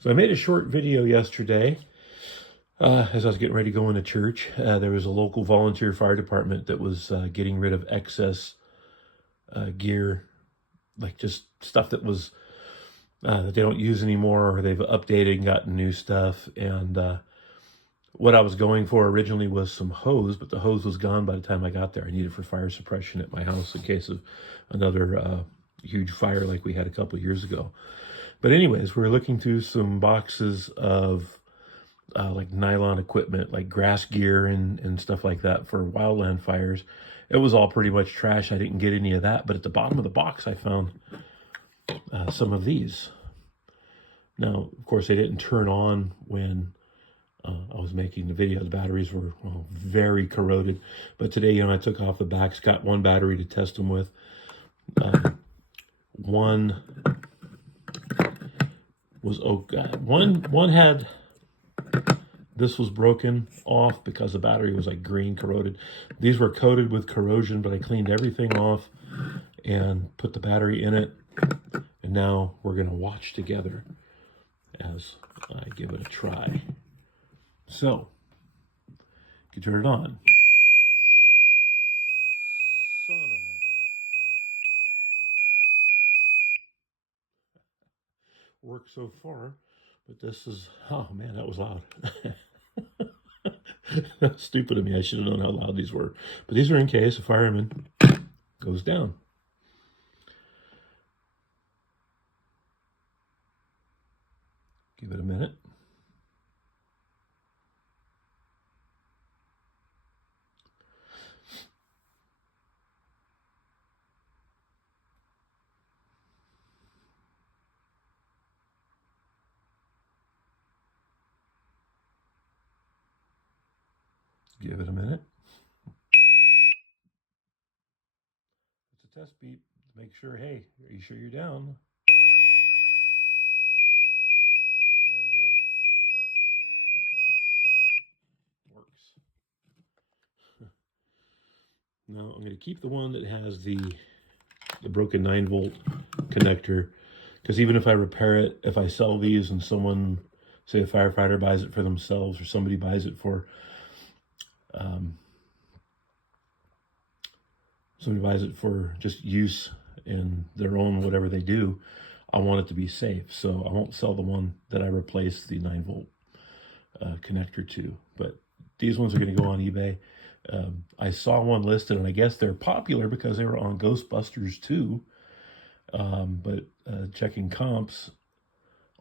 So I made a short video yesterday as I was getting ready to go into church. There was a local volunteer fire department that was getting rid of excess gear, like just stuff that was that they don't use anymore, or they've updated and gotten new stuff. And what I was going for originally was some hose, but the hose was gone by the time I got there. I needed for fire suppression at my house in case of another huge fire like we had a couple of years ago. But anyways, we were looking through some boxes of like nylon equipment, like grass gear and stuff like that for wildland fires. It was all pretty much trash. I didn't get any of that. But at the bottom of the box, I found some of these. Now, of course, they didn't turn on when I was making the video. The batteries were very corroded. But today, I took off the backs, got one battery to test them with. One was one had, this was broken off because the battery was like green corroded. These were coated with corrosion, but I cleaned everything off and put the battery in it. And now we're gonna watch together as I give it a try. So, you turn it on. Son of a... Worked so far, but this is, oh man, that was loud. That's stupid of me. I should have known how loud these were. But these are in case a fireman goes down. Give it a minute. Give it a minute. It's a test beep to make sure, hey, are you sure you're down? There we go. Works. Now I'm going to keep the one that has the broken 9-volt connector, because even if I repair it, if I sell these and someone, say a firefighter buys it for themselves or somebody buys it for just use in their own whatever they do, I want it to be safe. So I won't sell the one that I replaced the 9-volt connector to. But these ones are going to go on eBay. I saw one listed, and I guess they're popular because they were on Ghostbusters too. But checking comps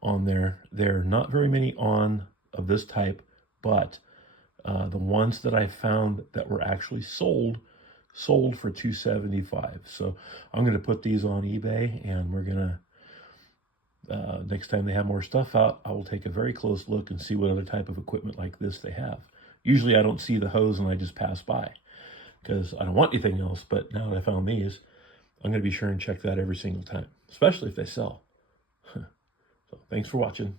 on there are not very many on of this type, but the ones that I found that were actually sold for $275. So I'm going to put these on eBay, and we're going to, next time they have more stuff out, I will take a very close look and see what other type of equipment like this they have. Usually I don't see the hose and I just pass by because I don't want anything else. But now that I found these, I'm going to be sure and check that every single time, especially if they sell. So thanks for watching.